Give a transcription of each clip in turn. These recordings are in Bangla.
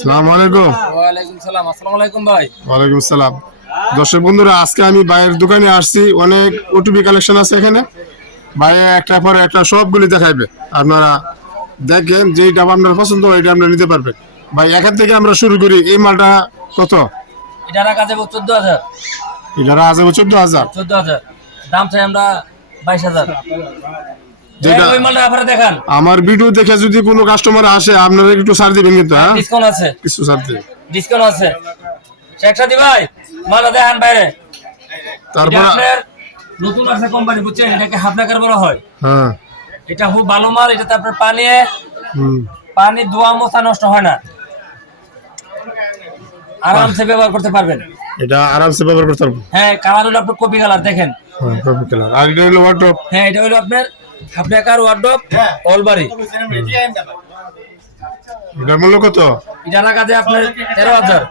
সালাম আলাইকুম। ওয়ালাইকুম সালাম আসসালামু আলাইকুম ভাই। ওয়ালাইকুম সালাম। দর্শক বন্ধুরা আজকে আমি ভাইয়ের দোকানে আসছি অনেক ওটিপি কালেকশন আছে এখানে। ভাই একটা পরে একটা সবগুলি দেখাইবে। আপনারা দেখেন যেটা আপনার পছন্দ হয় এটা আপনারা নিতে পারবেন। ভাই এখান থেকে আমরা শুরু করি এই মালটা কত? এটা রাখা যাবে চোদ্দ হাজার। এটা আজ চোদ্দ হাজার। চোদ্দ হাজার। দাম চাই আমরা বাইশ হাজার। যেটা- ওই মালটা আপনারা দেখান। আমার ভিডিও দেখে যদি কোনো কাস্টমার আসে আপনারা একটু ছাড় দিবেন কিন্তু হ্যাঁ? ডিসকাউন্ট আছে। কিছু ছাড় দিবেন। ডিসকাউন্ট আছে। শেখটা দি ভাই মালটা দেখান বাইরে। তারপর নতুন আছে কোম্পানি বুঝছেন? এটাকে হাফ লাখার বলা হয়। হ্যাঁ। এটা খুব ভালো মাল এটাতে আপনার পানি পানি ধোয়া মোছা নষ্ট হয় না। আরামসে ব্যবহার করতে পারবেন। এটা আরামসে ব্যবহার করতে পারব। হ্যাঁ কালার হলো আপনার কপি কালার দেখেন। হ্যাঁ কপি কালার আর এটা হলো হ্যাঁ এটা হলো আপনার হাফ লাখার ওয়ার্ডরোব অলবাড়ি এটার মূল্য কত? এটা রাখা যায় আপনার তেরো হাজার।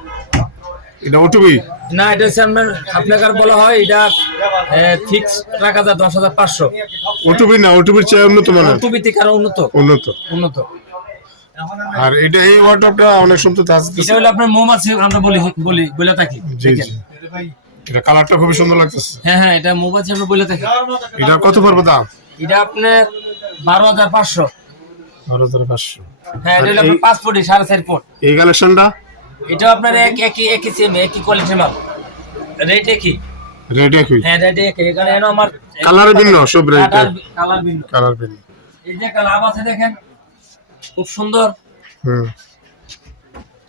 এটা ওটিপি না এটা হচ্ছে আপনার হাফ বলা হয় এটা ফিক্স রাখা যায় দশ হাজার পাঁচশো। ওটিপি না ওটিপির চেয়ে উন্নত মানের? টুবি থেকে আরও উন্নত। উন্নত। উন্নত। আর এটা এই ওয়ার্ড্রপটা অনেক সুন্দর আছে। এটা হলো আপনার মৌমাছি আমরা বলি বলি বলে থাকি দেখেন। এটা কালারটা খুবই সুন্দর লাগতেছে। হ্যাঁ হ্যাঁ এটা মৌমাছি আমরা বলে থাকি। এটা কত পড়বে দাম? এটা আপনার বারো হাজার পাঁচশো। বারো হাজার পাঁচশো। হ্যাঁ এটা আপনার পাঁচ ফুটি সাড়ে চার ফুট। এই কালেকশনটা? এটাও আপনার এক একই একই সেম একই কোয়ালিটির মাল। রেট একই। রেড একই? হ্যাঁ রেট একই। এখানে এনো আমার কালার ভিন্ন সব রেড কালার ভিন্ন। কালার ভিন্ন। এই যে লাভ আছে দেখেন খুব সুন্দর। হুম।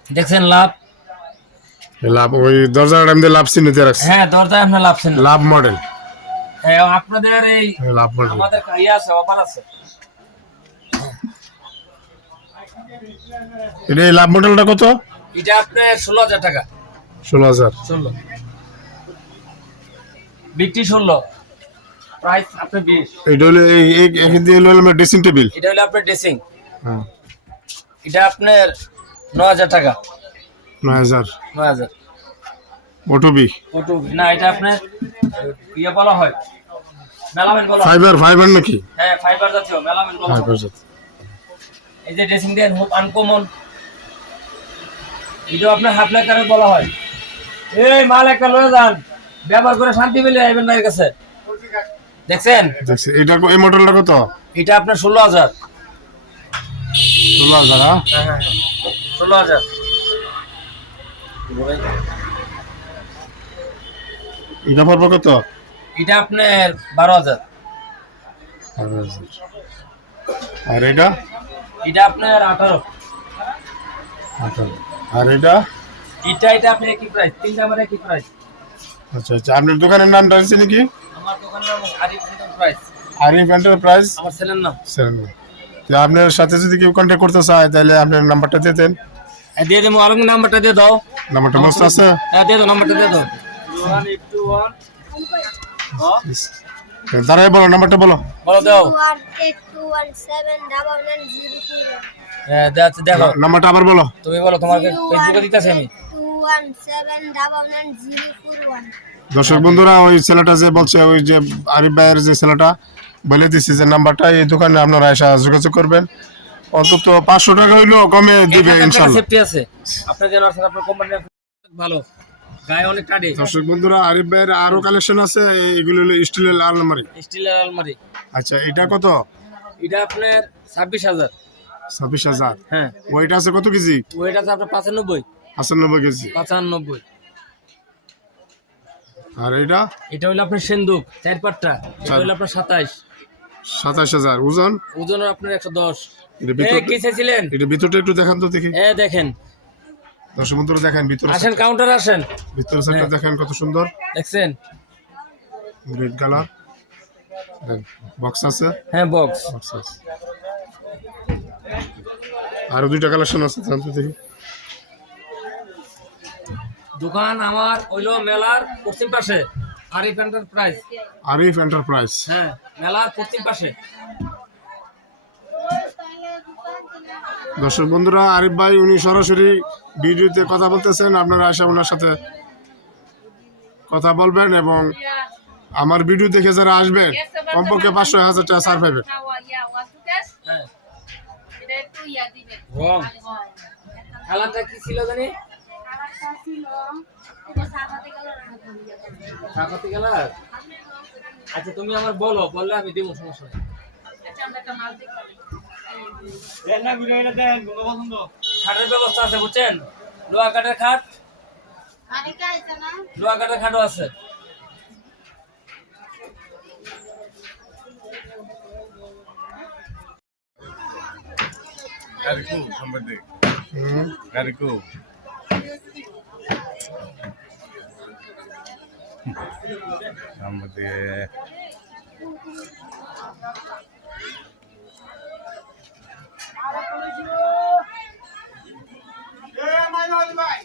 দেখছেন লাভ? লাভ ওই দরজার টাইম দিয়ে লাভ চিহ্ন দিয়ে রাখছে। হ্যাঁ দরজায় আপনার লাভছেন না লাভ মডেল হ্যাঁ আপনাদের এই লাভ আমাদের ইয়ে আছে অফার আছে। এটা লাভ মডেলটা কত? এটা আপনার ষোলো হাজার টাকা। ষোলো হাজার। ষোলো। বিক্রি ষোলো। প্রাইস আপনার বিশ। এটা হলো এই এই এখান দিয়ে হলো আমার ড্রেসিং টেবিল এটা হলো আপনার ড্রেসিং হ্যাঁ। এটা আপনার ন হাজার টাকা। নয় হাজার। নয় হাজার। ওটুবি ওটু না এটা আপনার ইয়ে বলা হয়। মেলামেন বলা ফাইবার ফাইবার নাকি? হ্যাঁ ফাইবার জাতীয় মেলামেন বলা ফাইবার জাত। এই যে ড্রেসিং দেন খুব আনকমন এটাও আপনার হাফ লাইটারে বলা হয়। এই মাল একটা লয়ে যান। ব্যবহার করে শান্তি পেলে আইবেন না এর কাছে। দেখছেন? দেখছি। এটা এই মডেলটা কত? এটা আপনার ষোলো হাজার। ষোলো হাজার হ্যাঁ হ্যাঁ হ্যাঁ। ষোলো হাজার। এটা পড়বে কত? এটা আপনার বারো হাজার। আর এটা? এটা আপনার আঠারো। আঠারো। আর এটা? এটা এটা আপনি একই প্রাইস তিনটা আমার একই প্রাইস আচ্ছা আচ্ছা আপনার দোকানের নামটা আছে নাকি? আমার দোকানের নাম আরিফ প্রাইস আরিফ এন্টারপ্রাইজ আমার ছেলের নাম। সেভেন তো আপনার সাথে যদি কেউ কন্ট্যাক্ট করতে চায় তাহলে আপনার নাম্বারটা দিতেন দিয়ে দেবো আলম নাম্বারটা দিয়ে দাও। নাম্বারটা মস্ত আছে? হ্যাঁ দিয়ে দাও নাম্বারটা দিয়ে দাও। দাঁড়াই বলো নাম্বারটা বলো। বলো দাও. হ্যাঁ দেখ- নাম্বারটা আবার বলো। তুমি বলো তোমাকে ফেসবুকে দিতেছি আমি. দর্শক বন্ধুরা ওই ছেলেটা যে বলছে ওই যে আরিফ ভাইয়ের যে ছেলেটা বলে দিচ্ছি যে নাম্বারটা এই দোকানে আপনারা এসে যোগাযোগ করবেন। অন্তত পাঁচশো টাকা হইলেও কমে দিবে ইনশাল্লাহ। সেফটি আছে। আপনার আপনার কোম্পানির ভালো। গায়ে অনেক টাডি দর্শক বন্ধুরা আরিফ ভাইয়ের আরও কালেকশন আছে এগুলো হলো স্টিলের আলমারি। স্টিলের আলমারি। আচ্ছা এটা কত? এটা আপনার ছাব্বিশ হাজার। ছাব্বিশ হাজার। হ্যাঁ। ওইট আছে কত কেজি? ওইটা আছে আপনার পঁচানব্বই। পঁচানব্বই কেজি। পঁচানব্বই। আর এটা? এটা হলো আপনার সেন্দুক চার পাটটা। এটা হলো আপনার সাতাইশ সাতাশ হাজার। ওজন? ওজন আপনার একশো দশ। কি চাইছিলেন এটা ভিতরটা একটু দেখান তো দেখি। এ দেখেন। দর্শক বন্ধুরা দেখেন ভিতরে আসেন কাউন্টার আসেন। ভিতরে সাইডটা দেখেন কত সুন্দর। দেখছেন? রেড কালার বক্স আছে? হ্যাঁ বক্স বক্স আছে। আরও দুইটা কালেকশন আছে জানতে দেখি দোকান আমার হইল মেলার পশ্চিম পাশে আরিফ এন্টারপ্রাইজ আরিফ এন্টারপ্রাইজ হ্যাঁ মেলার পশ্চিম পাশে। দর্শক বন্ধুরা আরিফ ভাই উনি সরাসরি ভিডিওতে কথা বলতেছেন। আপনারা এসে ওনার সাথে কথা বলবেন এবং আমার ভিডিও দেখে যারা আসবেন কমপক্ষে পাঁচশো হাজার টাকা সার কি ছিল জানি? কালার আচ্ছা তুমি আমার বলো বললে আমি দেবো সমস্যা নেই। খাটের ব্যবস্থা আছে বুঝছেন লোহা কাঠের খাট আরেকটা আছে না লোহা কাঠের খাটও আছে somebody. Very cool. Somebody. ভাই